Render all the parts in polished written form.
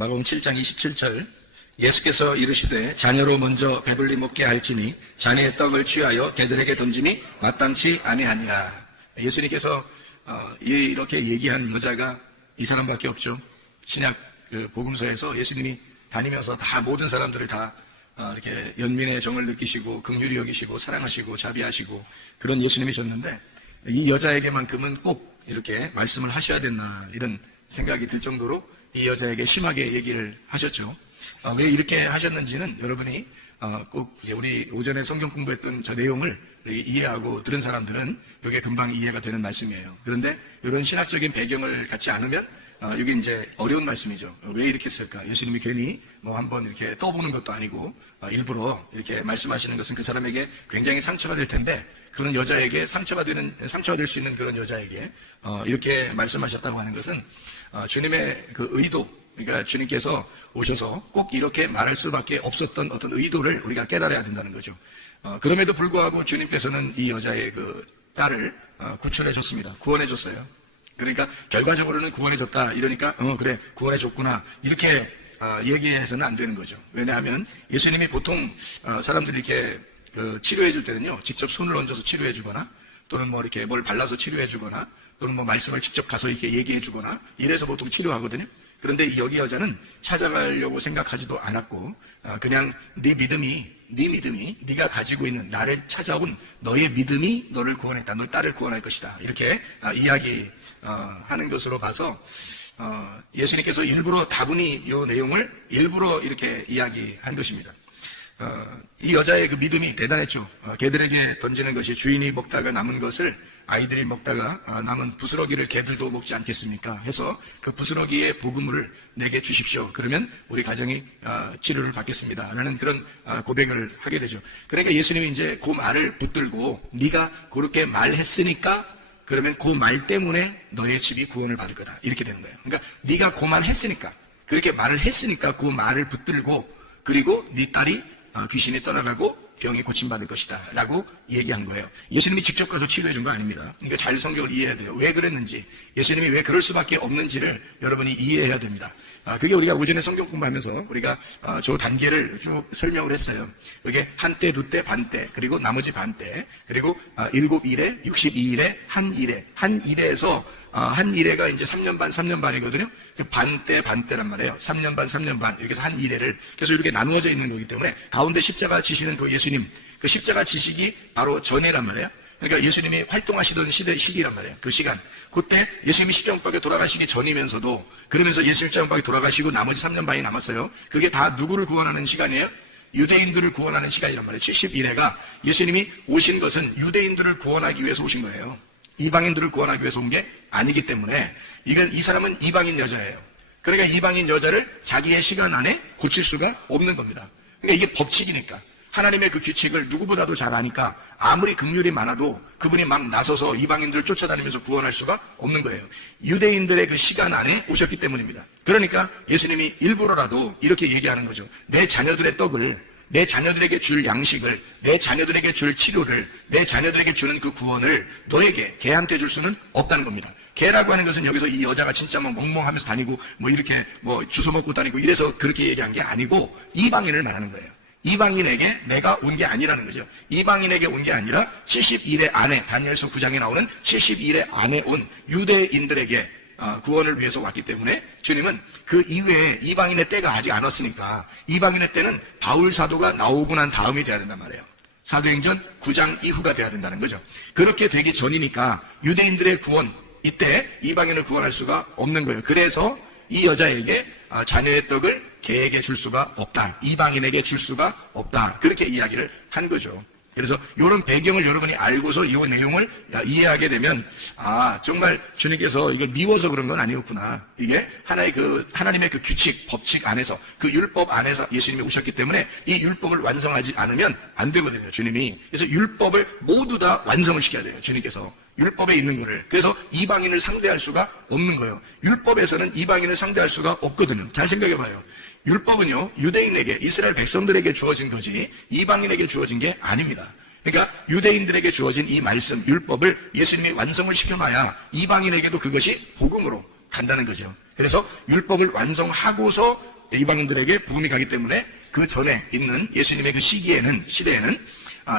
마가복음 7장 27절 예수께서 이르시되 자녀로 먼저 배불리 먹게 할지니 자녀의 떡을 취하여 개들에게 던짐이 마땅치 아니하니라. 예수님께서 이렇게 얘기한 여자가 이 사람밖에 없죠. 신약 복음서에서 예수님이 다니면서 다 모든 사람들을 다 이렇게 연민의 정을 느끼시고 긍휼히 여기시고 사랑하시고 자비하시고 그런 예수님이셨는데 이 여자에게만큼은 꼭 이렇게 말씀을 하셔야 됐나 이런 생각이 들 정도로 이 여자에게 심하게 얘기를 하셨죠. 왜 이렇게 하셨는지는 여러분이 꼭 우리 오전에 성경 공부했던 저 내용을 이해하고 들은 사람들은 이게 금방 이해가 되는 말씀이에요. 그런데 이런 신학적인 배경을 갖지 않으면 이게 이제 어려운 말씀이죠. 왜 이렇게 했을까? 예수님이 괜히 한번 이렇게 떠보는 것도 아니고 일부러 이렇게 말씀하시는 것은 그 사람에게 굉장히 상처가 될 텐데 그런 여자에게 상처가 될 수 있는 그런 여자에게 이렇게 말씀하셨다고 하는 것은 주님의 그 의도, 그러니까 주님께서 오셔서 꼭 이렇게 말할 수밖에 없었던 어떤 의도를 우리가 깨달아야 된다는 거죠. 그럼에도 불구하고 주님께서는 이 여자의 그 딸을 구출해 줬습니다. 구원해 줬어요. 그러니까 결과적으로는 구원해 줬다. 이러니까 그래 구원해 줬구나. 이렇게 얘기해서는 안 되는 거죠. 왜냐하면 예수님이 보통 사람들이 이렇게 치료해 줄 때는요, 직접 손을 얹어서 치료해 주거나 또는 이렇게 뭘 발라서 치료해 주거나 또는 말씀을 직접 가서 이렇게 얘기해 주거나 이래서 보통 치료하거든요. 그런데 여기 여자는 찾아가려고 생각하지도 않았고 그냥 네 믿음이 네가 가지고 있는 나를 찾아온 너의 믿음이 너를 구원했다. 너의 딸을 구원할 것이다. 이렇게 이야기하는 것으로 봐서 예수님께서 일부러 다분히 이 내용을 일부러 이렇게 이야기한 것입니다. 이 여자의 그 믿음이 대단했죠. 개들에게 던지는 것이 주인이 먹다가 남은 것을 아이들이 먹다가 남은 부스러기를 개들도 먹지 않겠습니까? 해서 그 부스러기의 복음을 내게 주십시오. 그러면 우리 가정이 치료를 받겠습니다. 라는 그런 고백을 하게 되죠. 그러니까 예수님이 이제 그 말을 붙들고 네가 그렇게 말했으니까 그러면 그 말 때문에 너의 집이 구원을 받을 거다. 이렇게 되는 거예요. 그러니까 네가 그 말 했으니까 그렇게 말을 했으니까 그 말을 붙들고 그리고 네 딸이 귀신이 떠나가고 병이 고침받을 것이다 라고 얘기한 거예요. 예수님이 직접 가서 치료해 준 거 아닙니다. 그러니까 잘 성경을 이해해야 돼요. 왜 그랬는지, 예수님이 왜 그럴 수밖에 없는지를 여러분이 이해해야 됩니다. 그게 우리가 오전에 성경 공부하면서 우리가 저 단계를 쭉 설명을 했어요. 그게 한때, 두때, 반때, 그리고 나머지 반때, 그리고 7일에, 62일에, 한 일에에서 한 일회가 이제 3년 반, 3년 반이거든요. 반때란 말이에요. 3년 반, 3년 반. 이렇게 해서 한 일회를. 그래서 이렇게 나누어져 있는 거기 때문에 가운데 십자가 지시는 그 예수님, 그 십자가 지시기 바로 전에란 말이에요. 그러니까 예수님이 활동하시던 시기란 말이에요. 그 시간. 그때 예수님이 십자가에 돌아가시기 전이면서도 그러면서 예수님 십자가에 돌아가시고 나머지 3년 반이 남았어요. 그게 다 누구를 구원하는 시간이에요? 유대인들을 구원하는 시간이란 말이에요. 71회가 예수님이 오신 것은 유대인들을 구원하기 위해서 오신 거예요. 이방인들을 구원하기 위해서 온 게 아니기 때문에 이 사람은 이방인 여자예요. 그러니까 이방인 여자를 자기의 시간 안에 고칠 수가 없는 겁니다. 그러니까 이게 법칙이니까. 하나님의 그 규칙을 누구보다도 잘 아니까 아무리 긍휼이 많아도 그분이 막 나서서 이방인들을 쫓아다니면서 구원할 수가 없는 거예요. 유대인들의 그 시간 안에 오셨기 때문입니다. 그러니까 예수님이 일부러라도 이렇게 얘기하는 거죠. 내 자녀들의 떡을, 내 자녀들에게 줄 양식을, 내 자녀들에게 줄 치료를, 내 자녀들에게 주는 그 구원을 너에게, 걔한테 줄 수는 없다는 겁니다. 걔라고 하는 것은 여기서 이 여자가 진짜 멍멍하면서 다니고 이렇게 주워 먹고 다니고 이래서 그렇게 얘기한 게 아니고 이방인을 말하는 거예요. 이방인에게 내가 온 게 아니라는 거죠. 이방인에게 온 게 아니라 70일의 안에, 다니엘서 9장에 나오는 70일의 안에 온 유대인들에게 구원을 위해서 왔기 때문에 주님은 그 이외에 이방인의 때가 아직 안 왔으니까 이방인의 때는 바울 사도가 나오고 난 다음이 돼야 된단 말이에요. 사도행전 9장 이후가 돼야 된다는 거죠. 그렇게 되기 전이니까 유대인들의 구원, 이때 이방인을 구원할 수가 없는 거예요. 그래서 이 여자에게 자녀의 떡을 개에게 줄 수가 없다. 이방인에게 줄 수가 없다. 그렇게 이야기를 한 거죠. 그래서 이런 배경을 여러분이 알고서 이 내용을 이해하게 되면 정말 주님께서 이걸 미워서 그런 건 아니었구나. 이게 하나님의 그 규칙, 법칙 안에서 그 율법 안에서 예수님이 오셨기 때문에 이 율법을 완성하지 않으면 안 되거든요. 주님이. 그래서 율법을 모두 다 완성을 시켜야 돼요. 주님께서. 율법에 있는 거를. 그래서 이방인을 상대할 수가 없는 거예요. 율법에서는 이방인을 상대할 수가 없거든요. 잘 생각해 봐요. 율법은요, 유대인에게, 이스라엘 백성들에게 주어진 거지 이방인에게 주어진 게 아닙니다. 그러니까 유대인들에게 주어진 이 말씀, 율법을 예수님이 완성을 시켜놔야 이방인에게도 그것이 복음으로 간다는 거죠. 그래서 율법을 완성하고서 이방인들에게 복음이 가기 때문에 그 전에 있는 예수님의 그 시대에는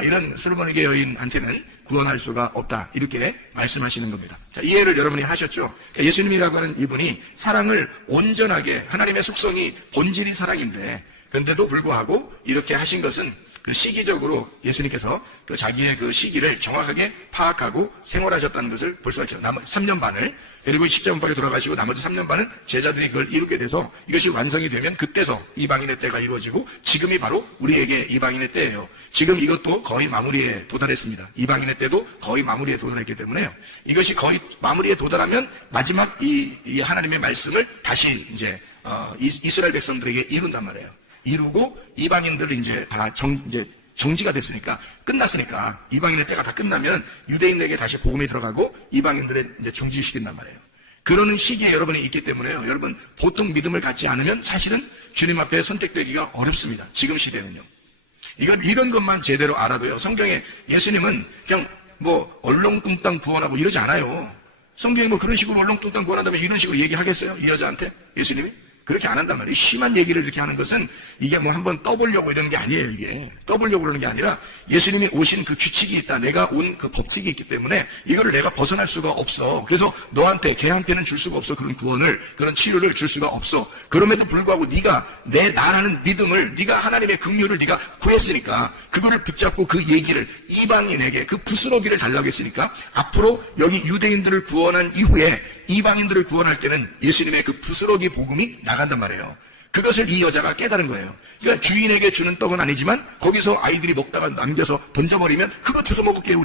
이런 솔로몬에게 여인한테는 구원할 수가 없다, 이렇게 말씀하시는 겁니다. 자, 이해를 여러분이 하셨죠? 그러니까 예수님이라고 하는 이분이 사랑을 온전하게, 하나님의 속성이 본질이 사랑인데, 그런데도 불구하고 이렇게 하신 것은 그 시기적으로 예수님께서 그 자기의 그 시기를 정확하게 파악하고 생활하셨다는 것을 볼 수가 있죠. 3년 반을, 그리고 십자군밖에 돌아가시고 나머지 3년 반은 제자들이 그걸 이루게 돼서 이것이 완성이 되면 그때서 이방인의 때가 이루어지고, 지금이 바로 우리에게 이방인의 때예요. 지금 이것도 거의 마무리에 도달했습니다. 이방인의 때도 거의 마무리에 도달했기 때문에요. 이것이 거의 마무리에 도달하면 마지막 이 하나님의 말씀을 다시 이제 이스라엘 백성들에게 이룬단 말이에요. 이루고 이방인들을 이제 다 정지가 됐으니까, 끝났으니까, 이방인의 때가 다 끝나면 유대인에게 다시 복음이 들어가고 이방인들의 이제 중지시킨단 말이에요. 그러는 시기에 여러분이 있기 때문에요. 여러분, 보통 믿음을 갖지 않으면 사실은 주님 앞에 선택되기가 어렵습니다. 지금 시대는요. 이런 것만 제대로 알아도요. 성경에 예수님은 그냥 뭐 얼렁뚱땅 구원하고 이러지 않아요. 성경이 뭐 그런 식으로 얼렁뚱땅 구원한다면 이런 식으로 얘기하겠어요? 이 여자한테? 예수님이? 그렇게 안 한단 말이에요. 심한 얘기를 이렇게 하는 것은 이게 뭐 한번 떠보려고 이러는 게 아니에요. 이게 떠보려고 그러는 게 아니라 예수님이 오신 그 규칙이 있다, 내가 온 그 법칙이 있기 때문에 이거를 내가 벗어날 수가 없어. 그래서 너한테, 걔한테는 줄 수가 없어. 그런 구원을, 그런 치료를 줄 수가 없어. 그럼에도 불구하고 네가 나라는 믿음을, 네가 하나님의 긍휼을 네가 구했으니까 그거를 붙잡고 그 얘기를 이방인에게 그 부스러기를 달라고 했으니까, 앞으로 여기 유대인들을 구원한 이후에 이방인들을 구원할 때는 예수님의 그 부스러기 복음이 나간단 말이에요. 그것을 이 여자가 깨달은 거예요. 그러니까 주인에게 주는 떡은 아니지만 거기서 아이들이 먹다가 남겨서 던져버리면 그거 주워 먹을게요.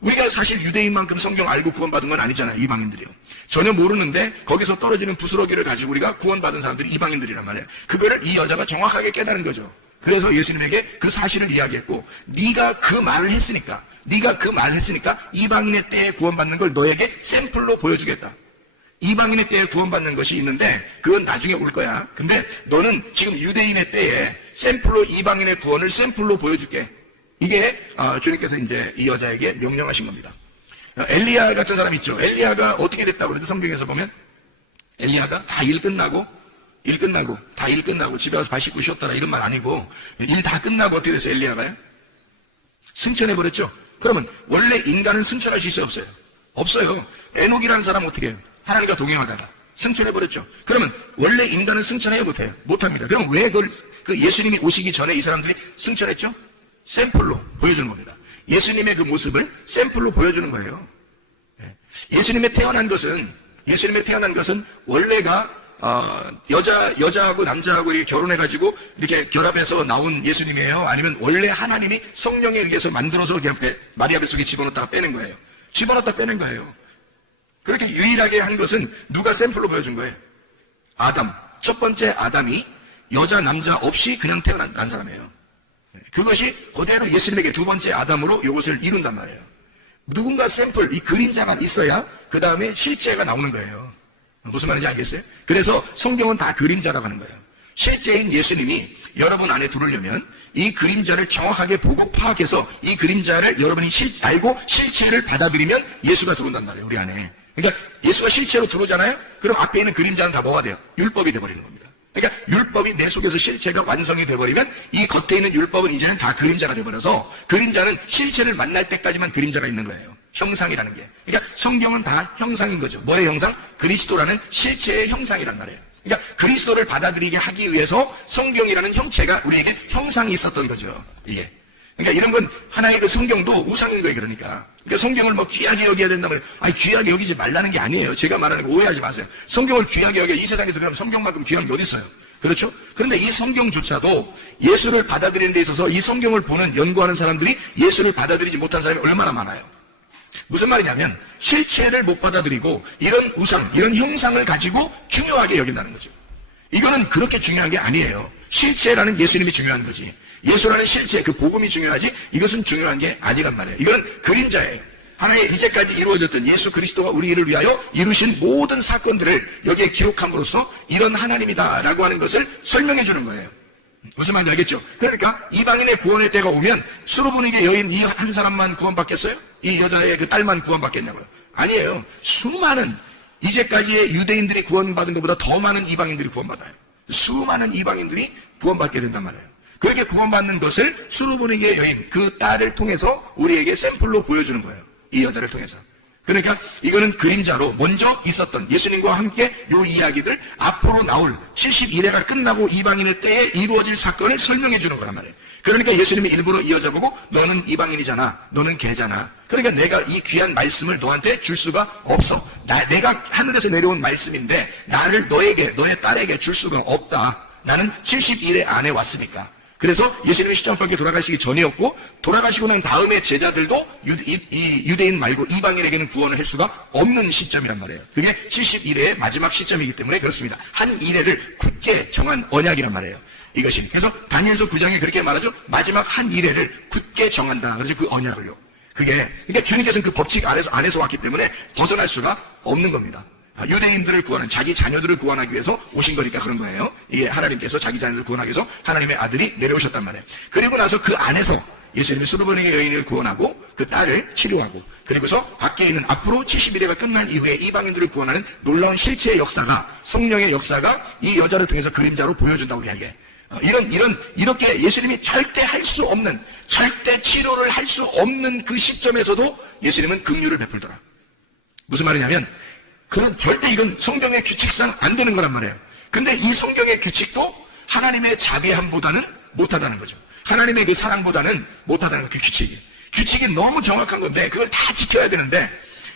우리가 사실 유대인만큼 성경 알고 구원받은 건 아니잖아요. 이방인들이요. 전혀 모르는데 거기서 떨어지는 부스러기를 가지고 우리가 구원받은 사람들이 이방인들이란 말이에요. 그거를 이 여자가 정확하게 깨달은 거죠. 그래서 예수님에게 그 사실을 이야기했고, 네가 그 말을 했으니까 이방인의 때에 구원받는 걸 너에게 샘플로 보여주겠다. 이방인의 때에 구원받는 것이 있는데 그건 나중에 올 거야. 근데 너는 지금 유대인의 때에 샘플로 이방인의 구원을 샘플로 보여줄게. 이게 주님께서 이제 이 여자에게 명령하신 겁니다. 엘리야 같은 사람 있죠. 엘리야가 어떻게 됐다고 그러죠? 성경에서 보면 엘리야가 다 일 끝나고 집에 가서 발 씻고 쉬었더라, 이런 말 아니고, 일 다 끝나고 어떻게 됐어요? 엘리야가요? 승천해버렸죠. 그러면 원래 인간은 승천할 수 있어요? 없어요? 없어요. 에녹이라는 사람 어떻게 해요? 하나님과 동행하다가 승천해버렸죠. 그러면 원래 인간은 승천해요? 못해요? 못합니다. 그럼 왜 그 예수님이 오시기 전에 이 사람들이 승천했죠? 샘플로 보여주는 겁니다. 예수님의 그 모습을 샘플로 보여주는 거예요. 예수님의 태어난 것은 원래가 여자하고 남자하고 이렇게 결혼해가지고 이렇게 결합해서 나온 예수님이에요? 아니면 원래 하나님이 성령에 의해서 만들어서 그냥 마리아 뱃속에 집어넣었다가 빼낸 거예요? 집어넣었다 빼낸 거예요. 그렇게 유일하게 한 것은 누가 샘플로 보여준 거예요? 아담. 첫 번째 아담이 여자 남자 없이 그냥 태어난 사람이에요. 그것이 그대로 예수님에게 두 번째 아담으로 이것을 이룬단 말이에요. 누군가 샘플, 이 그림자가 있어야 그 다음에 실제가 나오는 거예요. 무슨 말인지 알겠어요? 그래서 성경은 다 그림자라고 하는 거예요. 실제인 예수님이 여러분 안에 들어오려면 이 그림자를 정확하게 보고 파악해서 이 그림자를 여러분이 알고 실체를 받아들이면 예수가 들어온단 말이에요. 우리 안에. 그러니까 예수가 실체로 들어오잖아요. 그럼 앞에 있는 그림자는 다 뭐가 돼요? 율법이 돼버리는 겁니다. 그러니까 율법이 내 속에서 실체가 완성이 돼버리면 이 겉에 있는 율법은 이제는 다 그림자가 돼버려서, 그림자는 실체를 만날 때까지만 그림자가 있는 거예요. 형상이라는 게. 그러니까 성경은 다 형상인 거죠. 뭐의 형상? 그리스도라는 실체의 형상이란 말이에요. 그러니까 그리스도를 받아들이게 하기 위해서 성경이라는 형체가 우리에게 형상이 있었던 거죠. 이게. 그러니까 이런 건 하나의 그 성경도 우상인 거예요. 그러니까 성경을 뭐 귀하게 여겨야 된다면, 귀하게 여기지 말라는 게 아니에요. 제가 말하는 거 오해하지 마세요. 성경을 귀하게 여겨, 이 세상에서 그럼 성경만큼 귀한 게 어디 있어요? 그렇죠? 그런데 이 성경조차도 예수를 받아들이는 데 있어서 이 성경을 보는, 연구하는 사람들이 예수를 받아들이지 못한 사람이 얼마나 많아요. 무슨 말이냐면 실체를 못 받아들이고 이런 우상, 이런 형상을 가지고 중요하게 여긴다는 거죠. 이거는 그렇게 중요한 게 아니에요. 실체라는 예수님이 중요한 거지. 예수라는 실체, 그 복음이 중요하지 이것은 중요한 게 아니란 말이에요. 이건 그림자예요. 하나의 이제까지 이루어졌던 예수 그리스도가 우리를 위하여 이루신 모든 사건들을 여기에 기록함으로써 이런 하나님이다라고 하는 것을 설명해 주는 거예요. 무슨 말인지 알겠죠? 그러니까 이방인의 구원의 때가 오면 수로보니게 여인 이 한 사람만 구원받겠어요? 이 여자의 그 딸만 구원받겠냐고요? 아니에요. 수많은 이제까지의 유대인들이 구원받은 것보다 더 많은 이방인들이 구원받아요. 수많은 이방인들이 구원받게 된단 말이에요. 그렇게 구원받는 것을 수르보니게 여인, 그 딸을 통해서 우리에게 샘플로 보여주는 거예요. 이 여자를 통해서. 그러니까 이거는 그림자로 먼저 있었던 예수님과 함께 이 이야기들 앞으로 나올 71회가 끝나고 이방인의 때에 이루어질 사건을 설명해 주는 거란 말이에요. 그러니까 예수님이 일부러 이 여자 보고 너는 이방인이잖아, 너는 개잖아. 그러니까 내가 이 귀한 말씀을 너한테 줄 수가 없어. 내가 하늘에서 내려온 말씀인데 나를 너에게, 너의 딸에게 줄 수가 없다. 나는 71회 안에 왔으니까. 그래서 예수님이 십자가밖에 돌아가시기 전이었고, 돌아가시고 난 다음에 제자들도 유대인 말고 이방인에게는 구원을 할 수가 없는 시점이란 말이에요. 그게 71회의 마지막 시점이기 때문에 그렇습니다. 한 이래를 굳게 정한 언약이란 말이에요. 이것이. 그래서 다니엘서 9장에 그렇게 말하죠. 마지막 한 이래를 굳게 정한다. 그래서 그 언약을요. 그러니까 주님께서는 그 법칙 안에서 왔기 때문에 벗어날 수가 없는 겁니다. 유대인들을 구하는, 자기 자녀들을 구원하기 위해서 오신 거니까 그런 거예요. 이게 하나님께서 자기 자녀들을 구원하기 위해서 하나님의 아들이 내려오셨단 말이에요. 그리고 나서 그 안에서 예수님이 수르보니게 여인을 구원하고 그 딸을 치료하고, 그리고서 밖에 있는 앞으로 71회가 끝난 이후에 이방인들을 구원하는 놀라운 실체의 역사가, 성령의 역사가 이 여자를 통해서 그림자로 보여준다고 이야기해. 이렇게 예수님이 절대 할 수 없는, 절대 치료를 할 수 없는 그 시점에서도 예수님은 긍휼을 베풀더라. 무슨 말이냐면, 절대 이건 성경의 규칙상 안 되는 거란 말이에요. 근데 이 성경의 규칙도 하나님의 자비함보다는 못하다는 거죠. 하나님의 그 사랑보다는 못하다는 그 규칙이. 규칙이 너무 정확한 건데 그걸 다 지켜야 되는데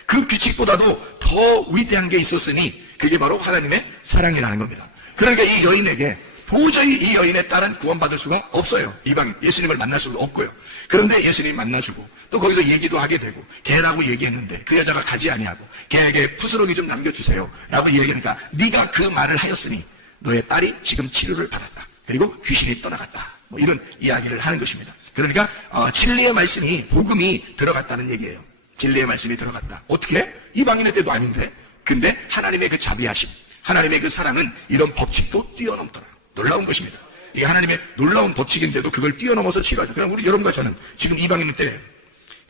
그 규칙보다도 더 위대한 게 있었으니 그게 바로 하나님의 사랑이라는 겁니다. 그러니까 이 여인에게 도저히 이 여인의 딸은 구원받을 수가 없어요. 이방인, 예수님을 만날 수가 없고요. 그런데 예수님이 만나주고 또 거기서 얘기도 하게 되고 개라고 얘기했는데 그 여자가 가지 아니하고 개에게 푸스러기 좀 남겨주세요 라고 얘기하니까 네가 그 말을 하였으니 너의 딸이 지금 치료를 받았다. 그리고 귀신이 떠나갔다. 뭐 이런 이야기를 하는 것입니다. 그러니까 진리의 말씀이, 복음이 들어갔다는 얘기예요. 진리의 말씀이 들어갔다. 어떻게? 이방인의 때도 아닌데. 근데 하나님의 그 자비하심, 하나님의 그 사랑은 이런 법칙도 뛰어넘더라. 놀라운 것입니다. 이게 하나님의 놀라운 법칙인데도 그걸 뛰어넘어서 치료하죠. 그럼 우리 여러분과 저는 지금 이방인의 때예요.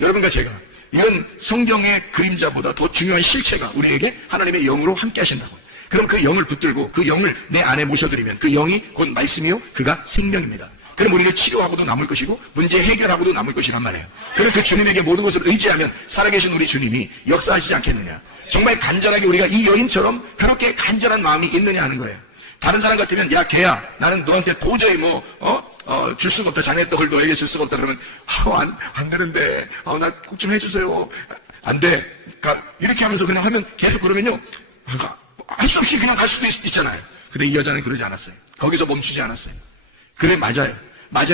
여러분과 제가 이런 성경의 그림자보다 더 중요한 실체가 우리에게 하나님의 영으로 함께 하신다고. 그럼 그 영을 붙들고 그 영을 내 안에 모셔드리면 그 영이 곧 말씀이요 그가 생명입니다. 그럼 우리는 치료하고도 남을 것이고 문제 해결하고도 남을 것이란 말이에요. 그럼 그 주님에게 모든 것을 의지하면 살아계신 우리 주님이 역사하시지 않겠느냐. 정말 간절하게 우리가 이 여인처럼 그렇게 간절한 마음이 있느냐 하는 거예요. 다른 사람 같으면 야 걔야 나는 너한테 도저히 줄 수가 없다. 자네 떡을 너에게 줄 수가 없다. 그러면 안 되는데 나 꼭 좀 해주세요. 안 돼. 그러니까 이렇게 하면서 그냥 하면 계속 그러면요 할 수 없이 그냥 갈 수도 있잖아요. 근데 이 여자는 그러지 않았어요. 거기서 멈추지 않았어요. 그래 맞아요.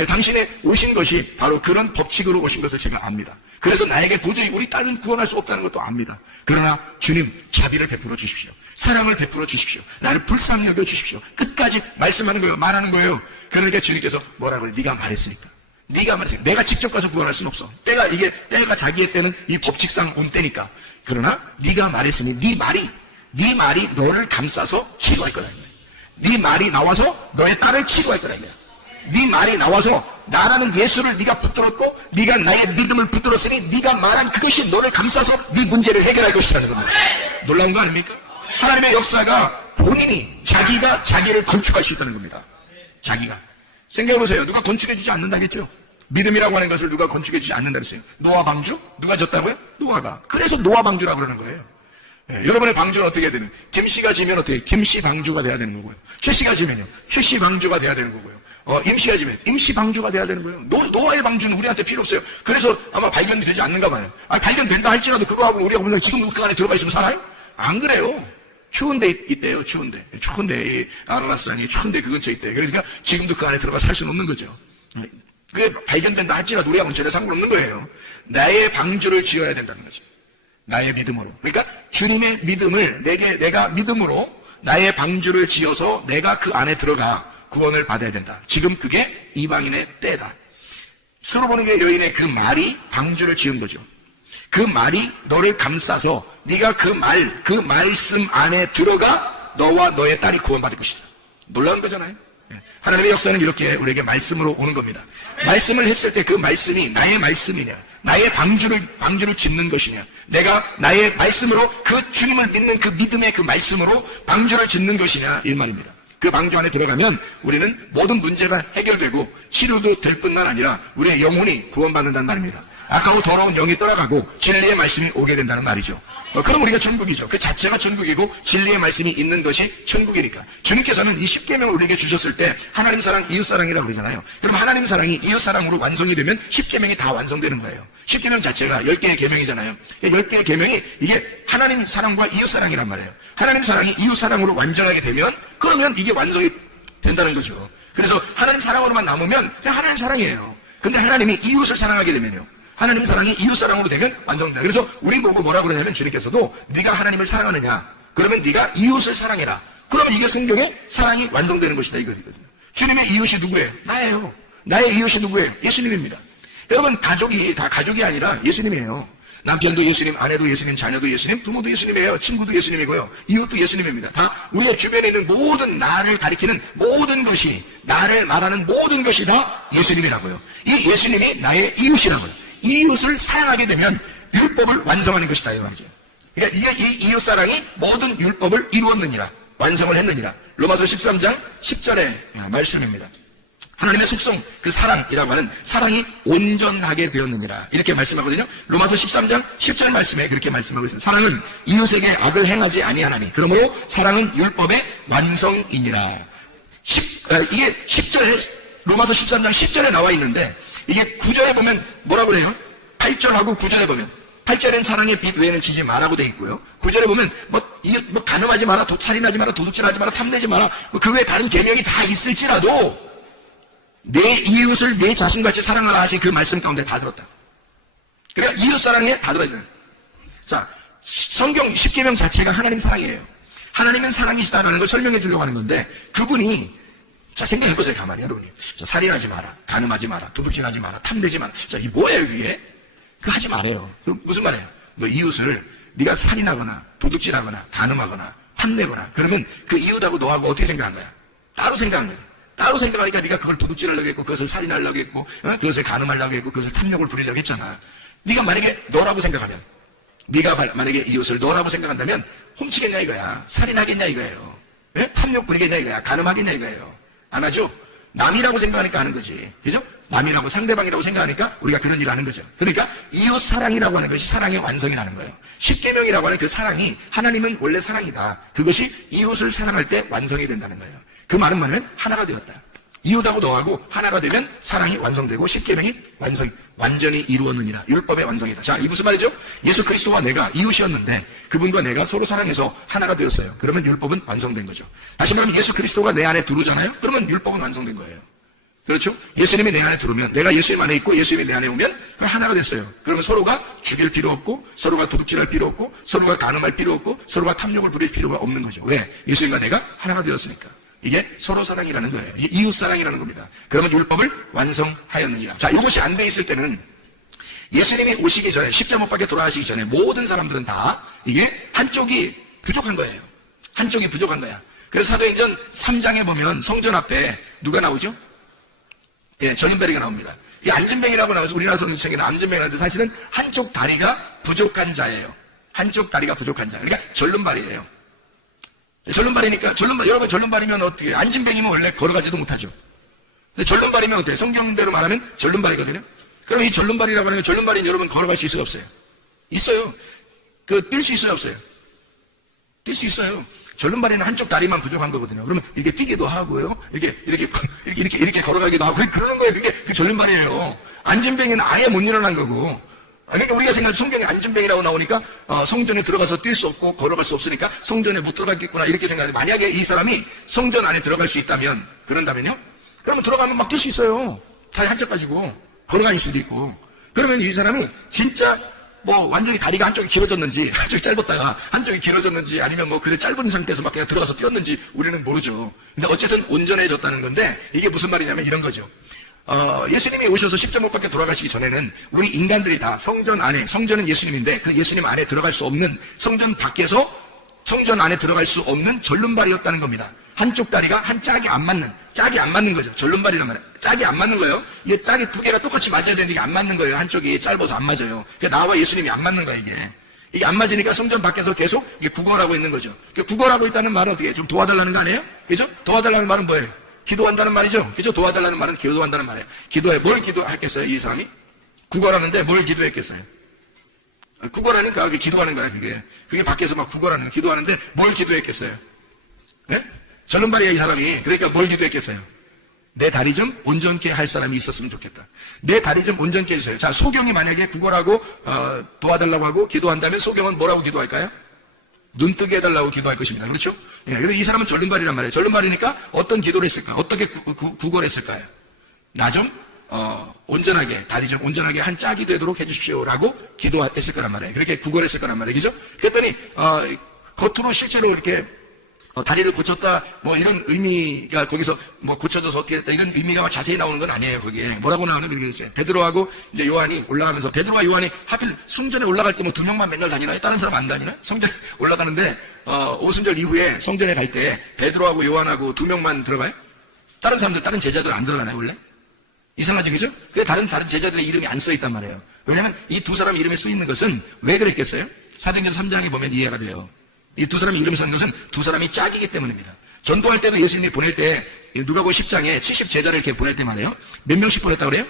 당신의 오신 것이 바로 그런 법칙으로 오신 것을 제가 압니다. 그래서 나에게 도저히 우리 딸은 구원할 수 없다는 것도 압니다. 그러나 주님 자비를 베풀어 주십시오. 사랑을 베풀어 주십시오. 나를 불쌍히 여겨 주십시오. 끝까지 말씀하는 거예요. 말하는 거예요. 그러니까 주님께서 뭐라고 그래? 네가 말했으니까. 네가 말했으니까. 내가 직접 가서 구원할 수는 없어. 때가 자기의 때는 이 법칙상 온 때니까. 그러나 네가 말했으니 네 말이 너를 감싸서 치료할 거다. 네 말이 나와서 너의 딸을 치료할 거다. 네 말이 나와서 나라는 예수를 네가 붙들었고 네가 나의 믿음을 붙들었으니 네가 말한 그것이 너를 감싸서 네 문제를 해결할 것이라는 겁니다. 놀라운 거 아닙니까? 하나님의 역사가 본인이 자기가 자기를 건축할 수 있다는 겁니다. 자기가. 생각해보세요. 누가 건축해주지 않는다겠죠? 믿음이라고 하는 것을 누가 건축해주지 않는다 그랬어요. 노아 방주? 누가 졌다고요? 노아가. 그래서 노아 방주라고 그러는 거예요. 여러분의 방주는 어떻게 해야 되는? 김씨가 지면 어떻게? 김씨 방주가 돼야 되는 거고요. 최씨가 지면요. 최씨 방주가 돼야 되는 거고요. 임씨가 지면 임씨 방주가 돼야 되는 거예요. 노아의 방주는 우리한테 필요 없어요. 그래서 아마 발견이 되지 않는가 봐요. 발견된다 할지라도 그거하고 우리가 우리가 지금 그 안에 들어가 있으면 살아요? 안 그래요. 추운데 있대요. 추운데 이 아라라스랑이 추운데 그 근처에 있대요. 그러니까 지금도 그 안에 들어가 살 수는 없는 거죠. 그게 발견된다 할지라도 우리하고는 전혀 상관없는 거예요. 나의 방주를 지어야 된다는 거죠. 나의 믿음으로. 그러니까 주님의 믿음을 내가 믿음으로 나의 방주를 지어서 내가 그 안에 들어가 구원을 받아야 된다. 지금 그게 이방인의 때다. 수르보니게 여인의 그 말이 방주를 지은 거죠. 그 말이 너를 감싸서 네가 그 말씀 안에 들어가 너와 너의 딸이 구원받을 것이다. 놀라운 거잖아요. 하나님의 역사는 이렇게 우리에게 말씀으로 오는 겁니다. 말씀을 했을 때 그 말씀이 나의 말씀이냐 나의 방주를 짓는 것이냐, 내가 나의 말씀으로 그 주님을 믿는 그 믿음의 그 말씀으로 방주를 짓는 것이냐, 이 말입니다. 그 방주 안에 들어가면 우리는 모든 문제가 해결되고 치료도 될 뿐만 아니라 우리의 영혼이 구원받는다는 말입니다. 아까워 더러운 영이 떠나가고 진리의 말씀이 오게 된다는 말이죠. 그럼 우리가 천국이죠. 그 자체가 천국이고 진리의 말씀이 있는 것이 천국이니까. 주님께서는 이 십계명을 우리에게 주셨을 때 하나님 사랑, 이웃 사랑이라고 그러잖아요. 그럼 하나님 사랑이 이웃 사랑으로 완성이 되면 십계명이 다 완성되는 거예요. 십계명 자체가 10개의 계명이잖아요. 10개의 계명이 이게 하나님 사랑과 이웃 사랑이란 말이에요. 하나님 사랑이 이웃 사랑으로 완전하게 되면 그러면 이게 완성이 된다는 거죠. 그래서 하나님 사랑으로만 남으면 그냥 하나님 사랑이에요. 근데 하나님이 이웃을 사랑하게 되면요, 하나님 사랑이 이웃 사랑으로 되면 완성된다. 그래서 우리 보고 뭐라고 그러냐면 주님께서도 네가 하나님을 사랑하느냐, 그러면 네가 이웃을 사랑해라. 그러면 이게 성경에 사랑이 완성되는 것이다, 이거거든요. 주님의 이웃이 누구예요? 나예요. 나의 이웃이 누구예요? 예수님입니다. 여러분, 가족이 다 가족이 아니라 예수님이에요. 남편도 예수님, 아내도 예수님, 자녀도 예수님, 부모도 예수님이에요. 친구도 예수님이고요. 이웃도 예수님입니다. 다 우리의 주변에 있는 모든 나를 가리키는 모든 것이, 나를 말하는 모든 것이 다 예수님이라고요. 이 예수님이 나의 이웃이라고요. 이웃을 사랑하게 되면 율법을 완성하는 것이다, 이 말이죠. 그러니까 이 이웃 사랑이 모든 율법을 이루었느니라, 완성을 했느니라. 로마서 13장 10절의 말씀입니다. 하나님의 속성, 그 사랑이라고 하는 사랑이 온전하게 되었느니라, 이렇게 말씀하거든요. 로마서 13장 10절 말씀에 그렇게 말씀하고 있습니다. 사랑은 이웃에게 악을 행하지 아니하나니 그러므로 사랑은 율법의 완성이니라. 이게 10절에, 로마서 13장 10절에 나와 있는데 이게 9절에 보면 뭐라고 해요? 8절하고 9절에 보면, 8절엔 사랑의 빛 외에는 지지 마라고 되어 있고요. 9절에 보면 간음하지 마라, 살인하지 마라, 도둑질하지 마라, 탐내지 마라, 그 외에 다른 계명이 다 있을지라도 내 이웃을 내 자신같이 사랑하라 하신 그 말씀 가운데 다 들었다. 그러니까 이웃 사랑에 다 들어있는. 자, 성경 10계명 자체가 하나님 사랑이에요. 하나님은 사랑이시다라는 걸 설명해 주려고 하는 건데, 그분이, 자, 생각해보세요, 가만히, 여러분이. 자, 살인하지 마라, 간음하지 마라, 도둑질하지 마라, 탐내지 마라. 자, 이 뭐예요, 그게? 그거 하지 말아요. 무슨 말이에요? 너 이웃을 네가 살인하거나, 도둑질하거나, 간음하거나, 탐내거나, 그러면 그 이웃하고 너하고 어떻게 생각한 거야? 따로 생각한 거야. 따로 생각하니까 네가 그걸 도둑질하려고 했고, 그것을 살인하려고 했고, 그것을 간음하려고 했고, 그것을 탐욕을 부리려고 했잖아. 네가 만약에 너라고 생각하면, 네가 만약에 이웃을 너라고 생각한다면 훔치겠냐 이거야, 살인하겠냐 이거예요, 탐욕 부리겠냐 이거야, 간음하겠냐 이거예요. 안 하죠? 남이라고 생각하니까 하는 거지. 그죠? 남이라고, 상대방이라고 생각하니까 우리가 그런 일을 하는 거죠. 그러니까 이웃 사랑이라고 하는 것이 사랑의 완성이라는 거예요. 십계명이라고 하는 그 사랑이, 하나님은 원래 사랑이다, 그것이 이웃을 사랑할 때 완성이 된다는 거예요. 그 말은 뭐냐면 하나가 되었다. 이웃하고 너하고 하나가 되면 사랑이 완성되고 십계명이 완전히 이루었느니라, 율법의 완성이다. 자, 이 무슨 말이죠? 예수 그리스도와 내가 이웃이었는데 그분과 내가 서로 사랑해서 하나가 되었어요. 그러면 율법은 완성된 거죠. 다시 말하면 예수 그리스도가 내 안에 들어오잖아요. 그러면 율법은 완성된 거예요. 그렇죠? 예수님이 내 안에 들어오면, 내가 예수님 안에 있고 예수님이 내 안에 오면 그 하나가 됐어요. 그러면 서로가 죽일 필요 없고, 서로가 도둑질할 필요 없고, 서로가 간음할 필요 없고, 서로가 탐욕을 부릴 필요가 없는 거죠. 왜? 예수님과 내가 하나가 되었으니까. 이게 서로 사랑이라는 거예요. 이게 이웃 사랑이라는 겁니다. 그러면 율법을 완성하였느니라. 자, 이것이 안 돼 있을 때는, 예수님이 오시기 전에, 십자가 못 박혀 돌아가시기 전에 모든 사람들은 다 이게 한쪽이 부족한 거예요. 한쪽이 부족한 거야. 그래서 사도행전 3장에 보면 성전 앞에 누가 나오죠? 예, 전인배리가 나옵니다. 이 안진뱅이라고 나와서 우리나라 성경에는 안진뱅이라는데 사실은 한쪽 다리가 부족한 자예요. 한쪽 다리가 부족한 자. 그러니까 절름발이에요. 절름발이니까, 여러분 절름발이면 어떻게, 안진뱅이면 원래 걸어가지도 못하죠. 근데 절름발이면 어때요? 성경대로 말하면 절름발이거든요. 그럼 이 절름발이라고 하는 게, 절름발인 여러분 걸어갈 수 있어요, 없어요? 있어요. 뛸 수 있어요, 없어요? 뛸 수 있어요. 절름발이는 한쪽 다리만 부족한 거거든요. 그러면 이렇게 뛰기도 하고요, 이렇게 걸어가기도 하고, 그러는 거예요. 그게 그 절름발이에요. 안진뱅이는 아예 못 일어난 거고. 그러니까 우리가 생각할 성경에 안진뱅이라고 나오니까 성전에 들어가서 뛸 수 없고 걸어갈 수 없으니까 성전에 못 들어가겠구나, 이렇게 생각하는데, 만약에 이 사람이 성전 안에 들어갈 수 있다면, 그런다면요? 그러면 들어가면 막 뛸 수 있어요. 다리 한쪽 가지고 걸어갈 수도 있고. 그러면 이 사람이 진짜 완전히 다리가 한쪽이 길어졌는지, 한쪽이 짧았다가 한쪽이 길어졌는지, 아니면 그래 짧은 상태에서 막 그냥 들어가서 뛰었는지 우리는 모르죠. 근데 어쨌든 온전해졌다는 건데, 이게 무슨 말이냐면 이런 거죠. 예수님이 오셔서 십자가 못 박혀 돌아가시기 전에는 우리 인간들이 다 성전 안에, 성전은 예수님인데 그 예수님 안에 들어갈 수 없는, 성전 밖에서 성전 안에 들어갈 수 없는 절름발이었다는 겁니다. 한쪽 다리가 한 짝이 안 맞는 거죠. 절름발이란 말이에요. 짝이 안 맞는 거예요. 이게 짝이 두 개가 똑같이 맞아야 되는데 이게 안 맞는 거예요. 한쪽이 짧아서 안 맞아요. 그러니까 나와 예수님이 안 맞는 거야, 이게. 이게 안 맞으니까 성전 밖에서 계속 이게 구걸하고 있는 거죠. 구걸하고 있다는 말은 어떻게 좀 도와달라는 거 아니에요? 그죠? 도와달라는 말은 뭐예요? 기도한다는 말이죠. 그죠? 도와달라는 말은 기도한다는 말이에요. 기도해. 뭘 기도했겠어요, 이 사람이? 구걸하는데 뭘 기도했겠어요? 구걸하니까 그게 기도하는 거야, 그게. 그게 밖에서 막 구걸하는 거야. 기도하는데 뭘 기도했겠어요? 예? 절름발이야, 이 사람이. 그러니까 뭘 기도했겠어요? 내 다리 좀 온전케 할 사람이 있었으면 좋겠다. 내 다리 좀 온전케 해주세요. 자, 소경이 만약에 구걸하고 도와달라고 하고 기도한다면 소경은 뭐라고 기도할까요? 눈뜨게 해달라고 기도할 것입니다. 그렇죠? 예, 그래서 이 사람은 절름발이란 말이에요. 절름발이니까 어떤 기도를 했을까? 어떻게 구걸했을까요? 나 좀 온전하게, 다리 좀 온전하게 한 짝이 되도록 해주십시오라고 기도했을 거란 말이에요. 그렇게 구걸했을 거란 말이에요. 그죠? 그랬더니 겉으로 실제로 이렇게 다리를 고쳤다, 뭐 이런 의미가 거기서 뭐 고쳐져서 어떻게 했다, 이런 의미가 자세히 나오는 건 아니에요, 거기에. 뭐라고 나오는 게 있어요. 베드로하고 이제 요한이 올라가면서, 베드로와 요한이 하필 성전에 올라갈 때 뭐 두 명만 맨날 다니나요? 다른 사람 안 다니나요? 성전에 올라가는데, 오순절 이후에 성전에 갈 때 베드로하고 요한하고 두 명만 들어가요? 다른 사람들, 다른 제자들 안 들어가나요, 원래? 이상하죠, 그죠? 그게 다른 제자들의 이름이 안 써 있단 말이에요. 왜냐면 이 두 사람 이름에 쓰 있는 것은 왜 그랬겠어요? 사도행전 3장에 보면 이해가 돼요. 이 두 사람이 이름을 쓰는 것은 두 사람이 짝이기 때문입니다. 전도할 때도 예수님이 보낼 때 누가복음 10장에 70제자를 이렇게 보낼 때 말이에요. 몇 명씩 보냈다 그래요?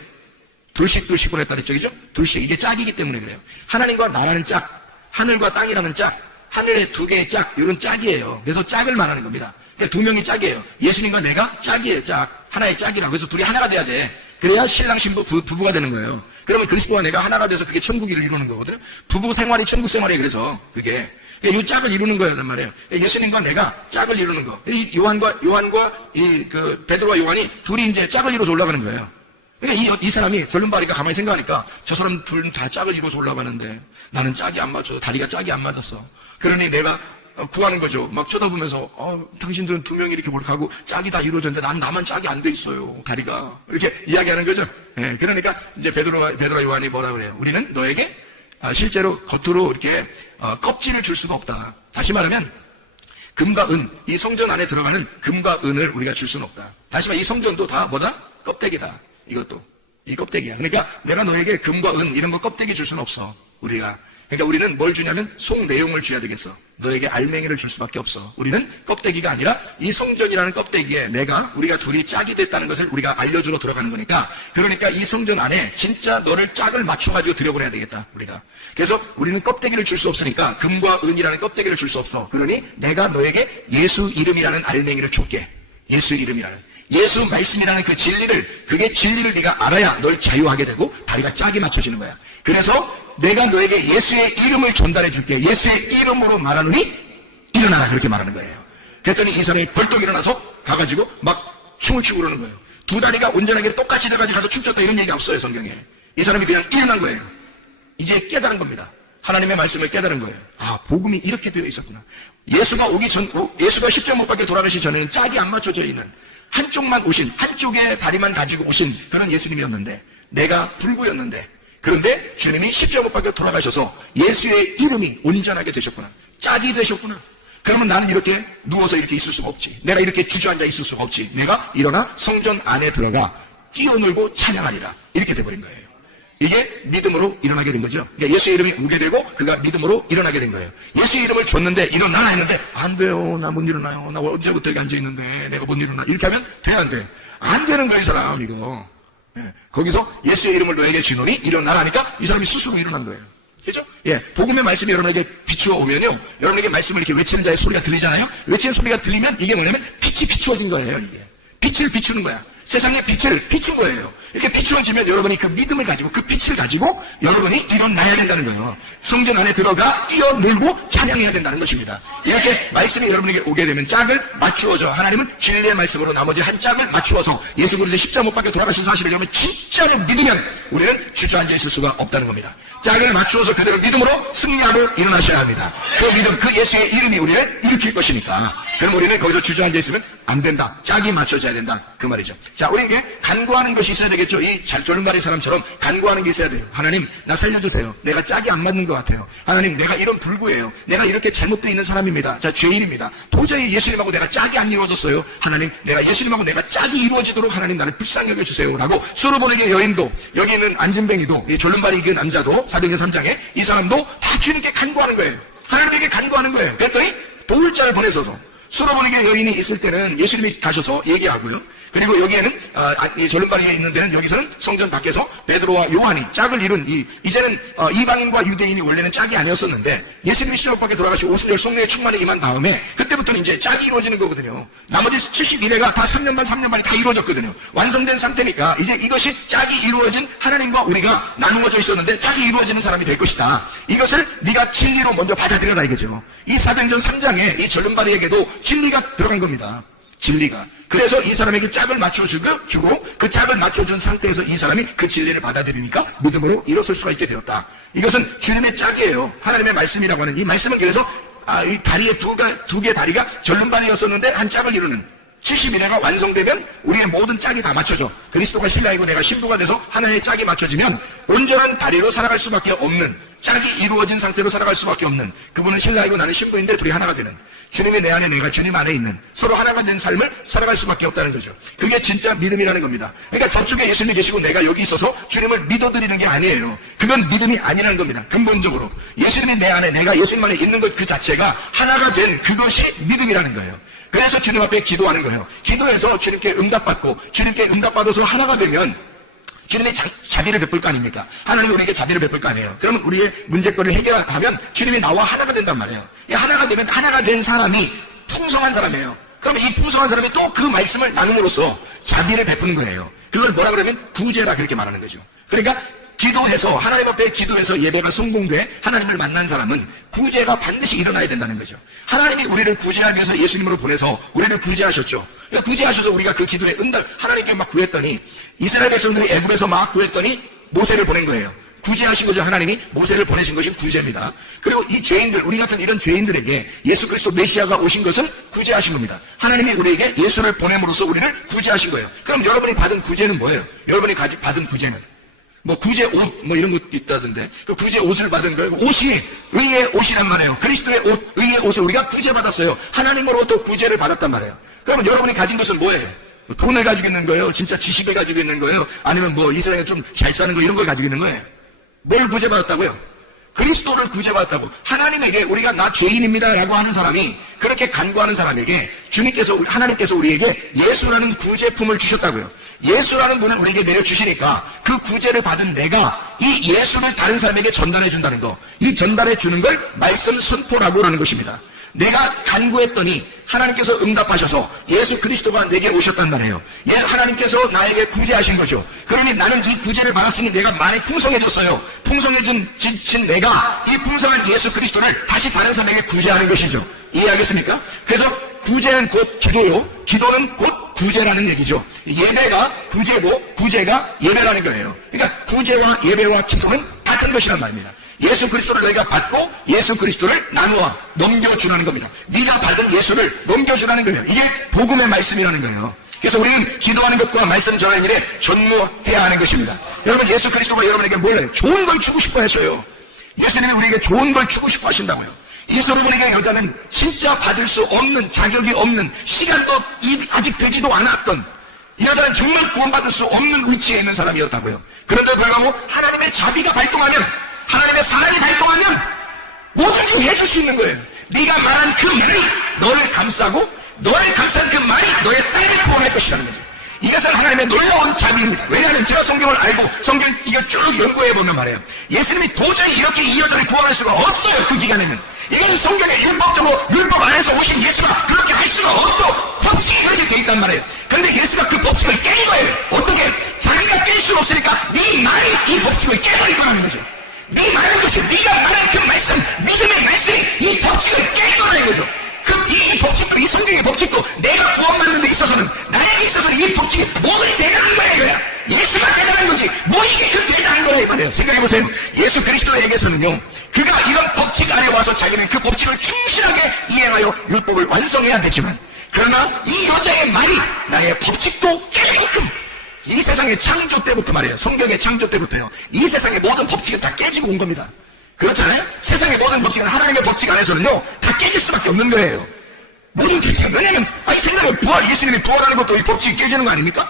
둘씩 보냈다 그랬죠, 그죠? 둘씩. 이게 짝이기 때문에 그래요. 하나님과 나라는 짝, 하늘과 땅이라는 짝, 하늘의 두 개의 짝, 이런 짝이에요. 그래서 짝을 말하는 겁니다. 그러니까 두 명이 짝이에요. 예수님과 내가 짝이에요, 짝. 하나의 짝이라고. 그래서 둘이 하나가 돼야 돼. 그래야 신랑 신부 부부가 되는 거예요. 그러면 그리스도와 내가 하나가 돼서 그게 천국을 이루는 거거든요. 부부 생활이 천국 생활이에요. 그래서 그게. 이 짝을 이루는 거란 말이에요. 예수님과 내가 짝을 이루는 거. 이 요한과 베드로와 요한이 둘이 이제 짝을 이루어서 올라가는 거예요. 그러니까 이 사람이 절름발이가 가만히 생각하니까 저 사람 둘 다 짝을 이루어서 올라가는데 나는 짝이 안 맞춰. 다리가 짝이 안 맞았어. 그러니 내가 구하는 거죠. 막 쳐다보면서 당신들은 두 명이 이렇게 가고 짝이 다 이루어졌는데 나만 짝이 안 돼 있어요. 다리가. 이렇게 이야기하는 거죠. 예, 그러니까 이제 베드로와 요한이 뭐라 그래요? 우리는 너에게 실제로 겉으로 이렇게 껍질을 줄 수가 없다. 다시 말하면 금과 은, 이 성전 안에 들어가는 금과 은을 우리가 줄 수는 없다. 다시 말하면 이 성전도 다 뭐다? 껍데기다. 이것도 이 껍데기야. 그러니까 내가 너에게 금과 은 이런 거 껍데기 줄 수는 없어. 우리가. 그러니까 우리는 뭘 주냐면 속 내용을 줘야 되겠어. 너에게 알맹이를 줄 수밖에 없어. 우리는 껍데기가 아니라 이 성전이라는 껍데기에 우리가 둘이 짝이 됐다는 것을 우리가 알려주러 들어가는 거니까. 그러니까 이 성전 안에 진짜 너를 짝을 맞춰가지고 들여보내야 되겠다, 우리가. 그래서 우리는 껍데기를 줄 수 없으니까 금과 은이라는 껍데기를 줄 수 없어. 그러니 내가 너에게 예수 이름이라는 알맹이를 줄게. 예수 이름이라는. 예수 말씀이라는 그 진리를 네가 알아야 널 자유하게 되고 다리가 짝이 맞춰지는 거야. 그래서 내가 너에게 예수의 이름을 전달해 줄게. 예수의 이름으로 말하노니 일어나라. 그렇게 말하는 거예요. 그랬더니 이 사람이 벌떡 일어나서 가가지고 막 춤을 추고 그러는 거예요. 두 다리가 온전하게 똑같이 돼가지고 가서 춤췄다 이런 얘기 없어요, 성경에. 이 사람이 그냥 일어난 거예요. 이제 깨달은 겁니다. 하나님의 말씀을 깨달은 거예요. 복음이 이렇게 되어 있었구나. 예수가 십자가 못 박혀 돌아가시기 전에는 짝이 안 맞춰져 있는 한쪽만 오신, 한쪽의 다리만 가지고 오신 그런 예수님이었는데, 내가 불구였는데, 그런데 주님이 십자가 못 박혀 돌아가셔서 예수의 이름이 온전하게 되셨구나. 짝이 되셨구나. 그러면 나는 이렇게 누워서 이렇게 있을 수가 없지. 내가 이렇게 주저앉아 있을 수가 없지. 내가 일어나 성전 안에 들어가 뛰어놀고 찬양하리라. 이렇게 돼버린 거예요. 이게 믿음으로 일어나게 된 거죠. 그러니까 예수의 이름이 오게 되고 그가 믿음으로 일어나게 된 거예요. 예수의 이름을 줬는데 일어나라 했는데 안 돼요. 나 못 일어나요. 나 언제부터 여기 앉아있는데 내가 못 일어나. 이렇게 하면 돼, 안 돼? 안 되는 거예요, 이 사람. 이거. 거기서 예수의 이름을 너에게 주노니 일어나라니까 이 사람이 스스로 일어난 거예요. 그렇죠? 복음의 말씀이 여러분에게 비추어 오면요, 여러분에게 말씀을 이렇게 외치는 자의 소리가 들리잖아요. 외치는 소리가 들리면 이게 뭐냐면 빛이 비추어진 거예요. 이게 빛을 비추는 거야. 세상에 빛을 비춘 거예요. 이렇게 비추어지면 여러분이 그 믿음을 가지고 그 빛을 가지고 여러분이 일어나야 된다는 거예요. 성전 안에 들어가 뛰어놀고 찬양해야 된다는 것입니다. 이렇게 말씀이 여러분에게 오게 되면 짝을 맞추어줘. 하나님은 진리의 말씀으로 나머지 한 짝을 맞추어서 예수 그리스도의 십자가 못 박혀 돌아가신 사실을 여러분 진짜로 믿으면 우리는 주저앉아 있을 수가 없다는 겁니다. 짝을 맞추어서 그대로 믿음으로 승리하고 일어나셔야 합니다. 그 믿음, 그 예수의 이름이 우리를 일으킬 것이니까. 그럼 우리는 거기서 주저앉아 있으면 안 된다. 짝이 맞춰져야 된다. 그 말이죠. 자, 우리에게 간구하는 것이 있어야 되겠죠. 이 졸음발이 사람처럼 간구하는 게 있어야 돼요. 하나님, 나 살려주세요. 내가 짝이 안 맞는 것 같아요. 하나님, 내가 이런 불구예요. 내가 이렇게 잘못되어 있는 사람입니다. 자, 죄인입니다. 도저히 예수님하고 내가 짝이 안 이루어졌어요. 하나님, 내가 예수님하고 내가 짝이 이루어지도록 하나님 나를 불쌍히 여겨주세요. 라고 수르보르게 여인도, 여기 있는 안진뱅이도, 이 졸음발이 그 남자도, 사도행전 3장에 이 사람도 다 주님께 간구하는 거예요. 하나님에게 간구하는 거예요. 그랬더니 도울자를 보내서서 수로보르게 여인이 있을 때는 예수님이 가셔서 얘기하고요. 그리고 여기에는 이 절름발이에 있는 데는 여기서는 성전 밖에서 베드로와 요한이 짝을 이룬 이제는 이방인과 유대인이 원래는 짝이 아니었었는데 예수님이 십자가 밖에 돌아가시고 오순절 성령의 충만에 임한 다음에 그때부터는 이제 짝이 이루어지는 거거든요. 나머지 72대가 다 3년 반이 다 이루어졌거든요. 완성된 상태니까 이제 이것이 짝이 이루어진 하나님과 우리가 나누어져 있었는데 짝이 이루어지는 사람이 될 것이다. 이것을 네가 진리로 먼저 받아들여라 이거죠. 이 사도행전 3장에 이 절름발이에게도 진리가 들어간 겁니다. 진리가. 그래서 이 사람에게 짝을 맞춰주고 그 짝을 맞춰준 상태에서 이 사람이 그 진리를 받아들이니까 믿음으로 일어설 수가 있게 되었다. 이것은 주님의 짝이에요. 하나님의 말씀이라고 하는 이 말씀은 그래서 이 다리에 두 개 다리가 절름발이었었는데 한 짝을 이루는 71회가 완성되면 우리의 모든 짝이 다 맞춰져. 그리스도가 신랑이고 내가 신부가 돼서 하나의 짝이 맞춰지면 온전한 다리로 살아갈 수밖에 없는, 짝이 이루어진 상태로 살아갈 수밖에 없는, 그분은 신랑이고 나는 신부인데 둘이 하나가 되는, 주님이 내 안에 내가 주님 안에 있는 서로 하나가 된 삶을 살아갈 수밖에 없다는 거죠. 그게 진짜 믿음이라는 겁니다. 그러니까 저쪽에 예수님이 계시고 내가 여기 있어서 주님을 믿어드리는 게 아니에요. 그건 믿음이 아니라는 겁니다. 근본적으로 예수님이 내 안에 내가 예수님 안에 있는 것 그 자체가 하나가 된 그것이 믿음이라는 거예요. 그래서 주님 앞에 기도하는 거예요. 기도해서 주님께 응답받고 주님께 응답받아서 하나가 되면 주님이 자비를 베풀 거 아닙니까? 하나님이 우리에게 자비를 베풀 거 아니에요. 그러면 우리의 문제거리를 해결하면 주님이 나와 하나가 된단 말이에요. 이 하나가 되면 하나가 된 사람이 풍성한 사람이에요. 그러면 이 풍성한 사람이 또 그 말씀을 나눔으로써 자비를 베푸는 거예요. 그걸 뭐라 그러면 구제라 그렇게 말하는 거죠. 그러니까 기도해서 하나님 앞에 기도해서 예배가 성공돼 하나님을 만난 사람은 구제가 반드시 일어나야 된다는 거죠. 하나님이 우리를 구제하기 위해서 예수님으로 보내서 우리를 구제하셨죠. 그러니까 구제하셔서 우리가 그 기도에 응답, 하나님께 막 구했더니 이스라엘 백성들이 애굽에서 막 구했더니 모세를 보낸 거예요. 구제하신 거죠. 하나님이 모세를 보내신 것이 구제입니다. 그리고 이 죄인들, 우리 같은 이런 죄인들에게 예수 그리스도 메시아가 오신 것은 구제하신 겁니다. 하나님이 우리에게 예수를 보냄으로써 우리를 구제하신 거예요. 그럼 여러분이 받은 구제는 뭐예요? 여러분이 받은 구제는 뭐 구제 옷 뭐 이런 것도 있다던데 그 구제 옷을 받은 거예요. 옷이 의의 옷이란 말이에요. 그리스도의 옷, 의의 옷을 우리가 구제받았어요. 하나님으로부터 구제를 받았단 말이에요. 그러면 여러분이 가진 것은 뭐예요? 돈을 가지고 있는 거예요? 진짜 지식을 가지고 있는 거예요? 아니면 뭐 이 세상에 좀 잘 사는 거 이런 걸 가지고 있는 거예요? 뭘 구제받았다고요? 그리스도를 구제받았다고. 하나님에게 우리가 나 죄인입니다 라고 하는 사람이 그렇게 간구하는 사람에게 하나님께서 우리에게 예수라는 구제품을 주셨다고요. 예수라는 분을 우리에게 내려주시니까 그 구제를 받은 내가 이 예수를 다른 사람에게 전달해 준다는 거, 이 전달해 주는 걸 말씀 선포라고 하는 것입니다. 내가 간구했더니 하나님께서 응답하셔서 예수 그리스도가 내게 오셨단 말이에요. 하나님께서 나에게 구제하신 거죠. 그러니 나는 이 구제를 받았으니 내가 많이 풍성해졌어요. 풍성해진 내가 이 풍성한 예수 그리스도를 다시 다른 사람에게 구제하는 것이죠. 이해하겠습니까? 그래서 구제는 곧 기도요, 기도는 곧 구제라는 얘기죠. 예배가 구제고 구제가 예배라는 거예요. 그러니까 구제와 예배와 기도는 같은 것이란 말입니다. 예수 그리스도를 너희가 받고 예수 그리스도를 나누어 넘겨주라는 겁니다. 네가 받은 예수를 넘겨주라는 거예요. 이게 복음의 말씀이라는 거예요. 그래서 우리는 기도하는 것과 말씀 전하는 일에 전무해야 하는 것입니다. 여러분, 예수 그리스도가 여러분에게 뭘 해요? 좋은 걸 주고 싶어 하셔요. 예수님이 우리에게 좋은 걸 주고 싶어 하신다고요. 이 여러분에게 여자는 진짜 받을 수 없는, 자격이 없는, 시간도 아직 되지도 않았던, 이 여자는 정말 구원받을 수 없는 위치에 있는 사람이었다고요. 그런데 불구하고 하나님의 자비가 발동하면, 하나님의 사랑이 발동하면 뭐든지 해줄 수 있는 거예요. 네가 말한 그 말이 너를 감싸고 너를 감싼 그 말이 너의 딸을 구원할 것이라는 거죠. 이것은 하나님의 놀라운 자비입니다. 왜냐하면 제가 성경을 알고 성경 이거 쭉 연구해보면 말이에요. 예수님이 도저히 이렇게 이 여자를 구원할 수가 없어요. 그 기간에는. 이건 성경에 율법적으로 율법 안에서 오신 예수가 그렇게 할 수가 없고 법칙이 이렇게 돼 있단 말이에요. 그런데 예수가 그 법칙을 깬 거예요. 어떻게? 자기가 깰 수가 없으니까 네 말이 이 법칙을 깨버리고라는 거죠. 네 말한 것이, 네가 말한 그 말씀, 믿음의 말씀이 이 법칙을 깨거라는 거죠. 이 법칙도, 이 성경의 법칙도 내가 구원받는 데 있어서는, 나에게 있어서는 이 법칙이 뭐가 대단한 거야 이거야. 예수가 대단한 거지 뭐 이게 그 대단한 거라 이 말이에요. 생각해보세요. 예수 그리스도에게서는요, 그가 이런 법칙 안에 와서 자기는 그 법칙을 충실하게 이행하여 율법을 완성해야 되지만 그러나 이 여자의 말이 나의 법칙도 깰 만큼 이 세상의 창조 때부터 말이에요. 성경의 창조 때부터요. 이 세상의 모든 법칙은 다 깨지고 온 겁니다. 그렇잖아요? 세상의 모든 법칙은 하나님의 법칙 안에서는요, 다 깨질 수밖에 없는 거예요. 모든 법칙. 왜냐면, 생각해, 예수님이 부활하는 것도 이 법칙이 깨지는 거 아닙니까?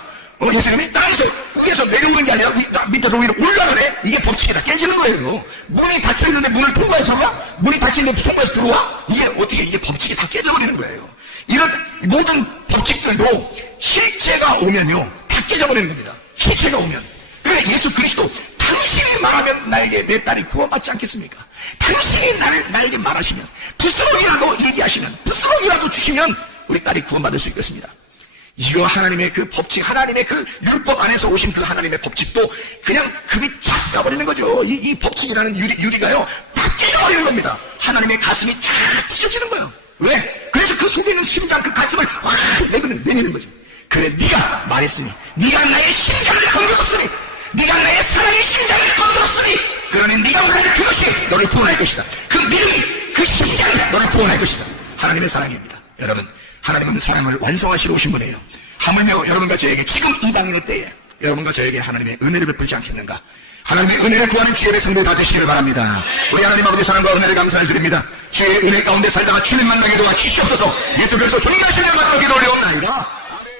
예수님이 땅에서, 위에서 내려오는 게 아니라 밑에서 위로 올라가네? 이게 법칙이 다 깨지는 거예요. 문이 닫혀있는데 문을 통과해서 들어와? 문이 닫혀있는데 통과해서 들어와? 이게 법칙이 다 깨져버리는 거예요. 이런 모든 법칙들도 실제가 오면요, 다 깨져버리는 겁니다. 실체가 오면. 그래, 예수 그리스도, 당신이 말하면 나에게 내 딸이 구원받지 않겠습니까? 당신이 나에게 말하시면, 부스럭이라도 얘기하시면, 부스럭이라도 주시면 우리 딸이 구원받을 수 있겠습니다. 이거 하나님의 그 법칙, 하나님의 그 율법 안에서 오신 그 하나님의 법칙도 그냥 금이 쫙 가버리는 거죠. 이 법칙이라는 유리가요, 다 깨져버리는 겁니다. 하나님의 가슴이 쫙 찢어지는 거예요. 왜? 그래서 그 속에 있는 심장, 그 가슴을 확 내미는 거죠. 그래, 네가 말했으니, 네가 나의 심장을 건드렸으니, 네가 나의 사랑의 심장을 건드렸으니, 그러니 네가 말할 그것이 너를 구원할 것이다. 그 믿음이, 그 심장이 너를 구원할 것이다. 하나님의 사랑입니다. 여러분, 하나님은 사랑을 완성하시러 오신 분이에요. 하물며 여러분과 저에게 지금 이방인의 때에 여러분과 저에게 하나님의 은혜를 베풀지 않겠는가? 하나님의 은혜를 구하는 주의 백성들 다 되시기를 바랍니다. 우리 하나님 아버지 사랑과 은혜를 감사를 드립니다. 주의 은혜 가운데 살다가 주님 만나게 도와 주시옵소서. 예수 그리스도 존귀하신 이름으로 기도 올려옵나이다.